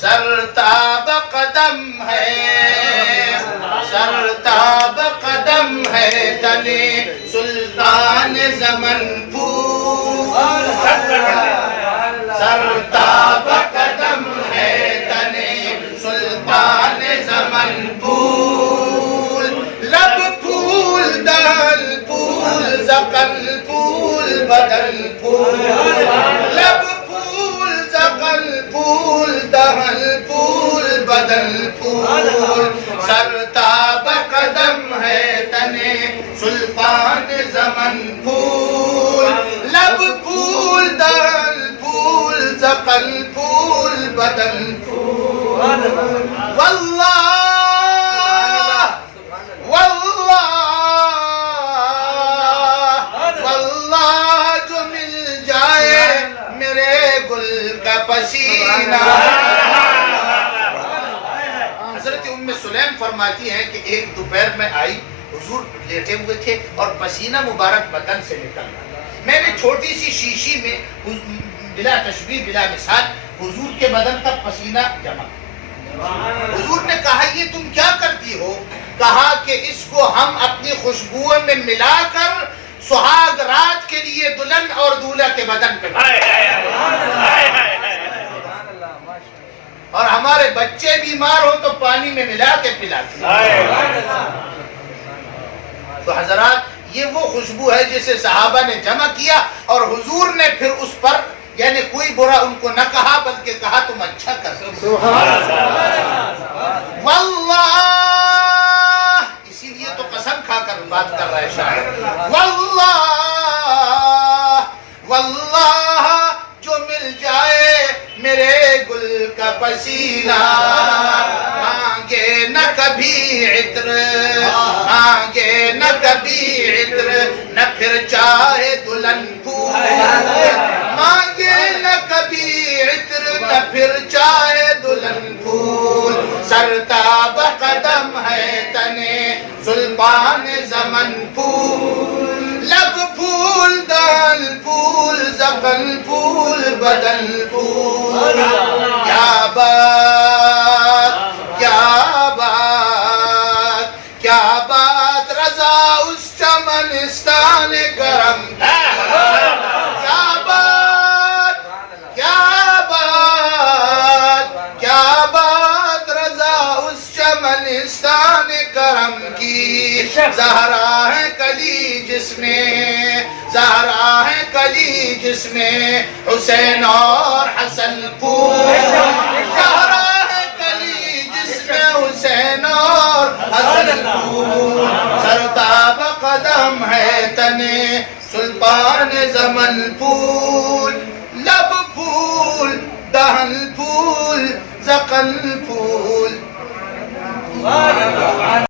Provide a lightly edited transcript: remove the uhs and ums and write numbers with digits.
سرتاب قدم ہے، سرتاب قدم ہے تنے سلطان زمن پور، سرتاب قدم ہے تنے سلطان زمن پور، لب پھول دہل پھول زقل پھول بدل پھول، لب پھول زقل پھول دہل پھول بدل پھول، سرتاب قدم ہے تنے سلطان زمن پھول، لب پھول دہل پھول زقل پھول بدل پھول، واللہ واللہ واللہ جو مل جائے میرے گل کا پسینہ۔ حضرت ام سلیم فرماتی ہیں کہ ایک دوپہر میں آئی، حضور لیٹے ہوئے تھے اور پسینہ مبارک بدن سے نکل رہا، میں نے چھوٹی سی شیشی میں بلا تشبیہ بلا مثال حضور کے بدن کا پسینہ جمع، حضور نے کہا یہ تم کیا کرتی ہو؟ کہا کہ اس کو ہم اپنی خوشبوؤں میں ملا کر سہاگ رات کے لیے دلہن اور دولہا کے بدن پہ، اور ہمارے بچے بیمار ہو تو پانی میں ملا کے پلاتے ہیں۔ تو حضرات یہ وہ خوشبو ہے جسے صحابہ نے جمع کیا، اور حضور نے پھر اس پر یعنی کوئی برا ان کو نہ کہا بلکہ کہا تم اچھا کرتے ہو۔ واللہ، اسی لیے تو قسم کھا کر بات کر رہا ہے شاعر، واللہ واللہ جو مل جائے میرے گل کا پسینہ، مانگے نہ کبھی عطر، مانگے نہ کبھی عطر، نہ پھر چاہے دلہن پھول، مانگے نہ کبھی عطر نہ پھر چاہے دلہن پھول، سرتاب قدم ہے تنے سلطان زمن پھول، لب پھول دہل پھول زقل پھول بدل پھول، کیا بات کیا بات کیا بات رضا اس چمنستان گرم، کیا بات کیا بات رضا اس چمنستان کرم کی، زہرا ہے کلی جس میں، زہرا ہے کلی جس میں حسین اور حسن پھول، زہرا ہے کلی جس میں حسین اور حسن پھول، سرتاب قدم ہے تنے سلطان زمن پھول، لب پھول دہل پھول زقل پھول۔